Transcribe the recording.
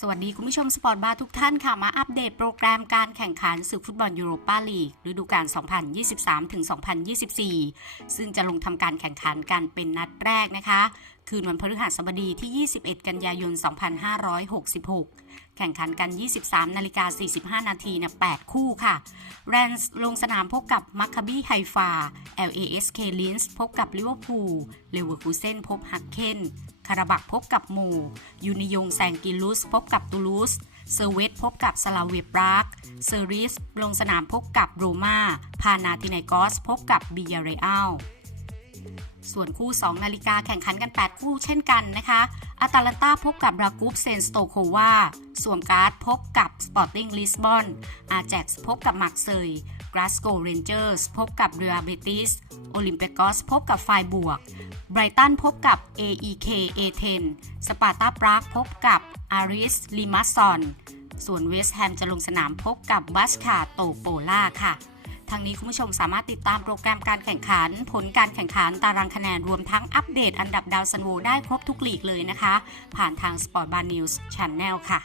สวัสดีคุณผู้ชมสปอร์ตบาร์ทุกท่านค่ะ มาอัปเดตโปรแกรมการแข่งขันศึกฟุตบอลยูโรปาลีกฤดูกาล 2023-2024 ซึ่งจะลงทำการแข่งขันกันเป็นนัดแรกนะคะคืนวันพฤหัสบดีที่ 21 กันยายน 2566 แข่งขันกัน 23 นาฬิกา 45 นาทีน8คู่ค่ะ แรนส์ลงสนามพบกับมัคคาบีไฮฟา LASK ลินส์พบกับลิเวอร์พูล เลเวอร์คูเซนพบฮักเคนคาราบักพบกับหมู่ยูนิยงแซงกิลุสพบกับตูลูส เซอร์เวตพบกับสลาเวียปรากเซอริส ลงสนามพบกับโรมา พานาติไนกอส พบกับบิยาเรอัล ส่วนคู่ 2 นาฬิกาแข่งขันกัน 8 คู่เช่นกันนะคะอาตาลันตาพบกับบรากูฟเซนสโตโควาสวมการ์ดพบกับสปอร์ติ้งลิสบอนอาแจ็กพบกับมาร์เซยกราสโกเรนเจอร์สพบกับเรือเบติสโอลิมเปกอสพบกับไฟบวกไบรตันพบกับ AEK A10 สปาร์ตาปรากพบกับอาริสลิมาซอนส่วนเวสต์แฮมจะลงสนามพบกับบัสคาโตโปล่าค่ะ ทางนี้คุณผู้ชมสามารถติดตามโปรแกรมการแข่งขัน ผลการแข่งขันตารางคะแนนรวมทั้งอัปเดตอันดับดาวซันโวได้ครบทุกลีกเลยนะคะ ผ่านทาง Sport Bar News Channel ค่ะ